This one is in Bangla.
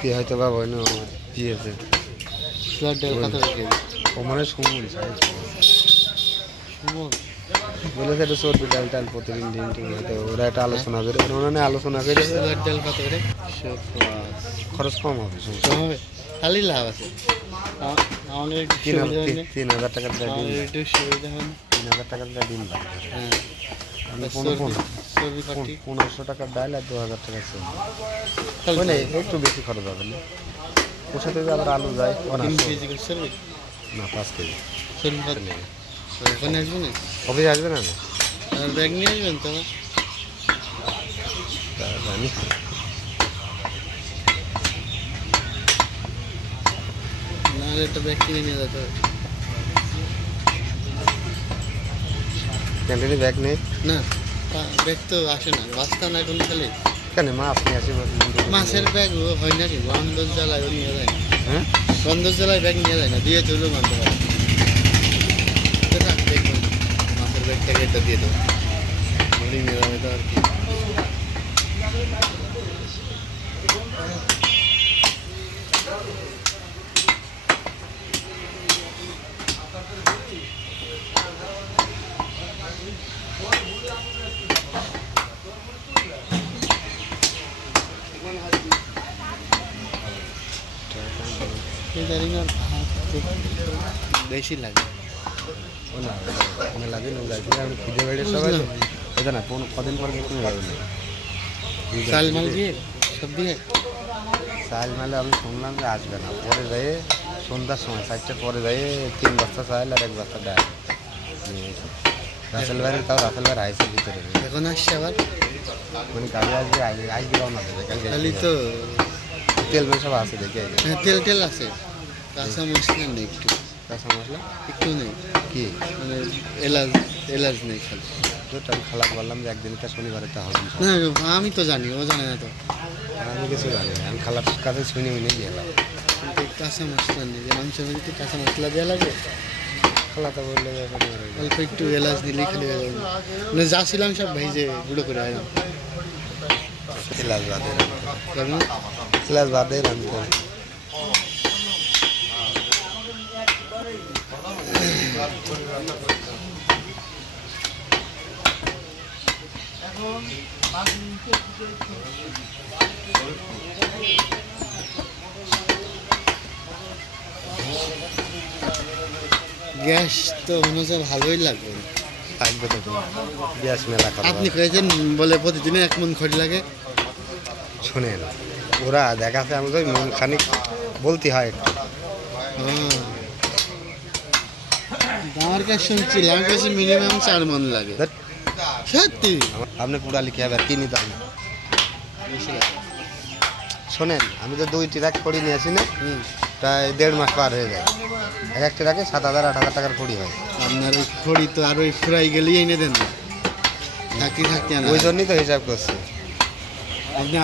আজকে হয়তো বা বইন দিয়েছে ও মানে সুমন বলেছে এটা চর্বি ডাল টাল প্রতিদিন দিন ঠিক হয়তো ওরা একটা আলোচনা করে ওরা আলোচনা করে ডাল কত করে খরচ কম হবে কম হবে খালি লাভ আছে আমাদের একটু সুবিধা হয়নি 3,000 টাকা দিয়ে আমাদের দিন একটু সুবিধা হয়নি 3,000 টাকা দিয়ে দিন হ্যাঁ আমি চর্বি কাটি 1500 টাকার ডাল আর 2,000 টাকা চল মানে একটু বেশি খরচ হবে না ওর সাথে যদি আবার আলু যায় 3 কেজি করে চর্বি না 5 কেজি চর্বি কত ওখানে আসবে না অফিসে আসবে না না আর ব্যাগ নিয়ে আসবেন তো তা জানি নাহলে একটা ব্যাগ কিনে নিয়ে যেতে হবে ক্যান্টিনে ব্যাগ নেই না ব্যাগ তো আসে না রাস্তা না এখন খালি কেন মা আপনি আসি মাছের ব্যাগ হয় নাকি গন্ধর জ্বালায় ও নিয়ে যায় না হ্যাঁ গন্ধর জ্বালায় ব্যাগ নিয়ে যায় না দিয়ে চললেও মানতে পারে মাছের ব্যাগ থেকে এটা দিয়ে দেবো বলি নিয়ে যাবে তো আর কি কেদারিনার ভাত বেশি লাগে ও না মেলা দিন ও যাইছিল আমি খিদে বেড়ে সবাই এটা না কদিন পর গিয়ে তুমি যাবে না চাল মাল দিয়ে সব দিয়ে চাল মালে আমি শুনলাম যে আসবে না পরে যাই সন্ধ্যার সময় 4টার পরে যাই 3 বস্তা চাল আর 1 বস্তা ডাল রাসেল ভাইয়ের তাও রাসেল ভাইয়ের আইসের ভিতরে এখন আসছে আবার মানে গাড়ি আসবে আজকে রওনা দেবে খালি তো তেল মেল সব আছে দেখে হ্যাঁ তেল টেল আছে কাঁচা মশলা নেই একটু কাঁচা মশলা একটু নেই কি মানে এলাচ নেই খালি দুটো আমি খালাক বললাম যে একদিন তা শনিবারে তা হবে না। না আমি তো জানি ও জানে না তো আর আমি কিছু জানি না আমি খালার কাছে শুনে মিনে গেলাম কিন্তু কাঁচা মশলা নেই যে মাংসের মধ্যে কাঁচা মশলা দেওয়া লাগে খালা তো বললে যে শনিবারে অল্প একটু এলাচ দিলেই খালি হয়ে যাবে মানে যা ছিলাম সব ভেজে গুঁড়ো করে আনলাম ক্লাস বাদে কেন ক্লাস বাদে রান্না গ্যাস তো মনে হচ্ছে ভালোই লাগবে থাকবে তো গ্যাস মেলা খারাপ আপনি খেয়েছেন বলে প্রতিদিনে 1 মণ খড়ি লাগে শোনেন ওরা দেখাচ্ছে আমি তো খানিক বলতে হয় একটু আমার কাছে শুনছিলাম আমার কাছে মিনিমাম 4 মণ লাগে ধ্যাৎ, সত্যি আপনি পুরা লিখে হবে আর কি নিতে হবে বেশি লাগে শোনেন আমি তো 2 ট্রাক খড়ি নিয়ে আসি না হুম প্রায় 1.5 মাস পার হয়ে যায় এক ট্রাকে 7,000 8,000 টাকার খড়ি হয় আপনার ওই খড়ি তো আর ওই ফ্রাই গেলেই এনে দেন না থাকতে থাকতে আনা ওই জন্যই তো হিসাব করছে আপনি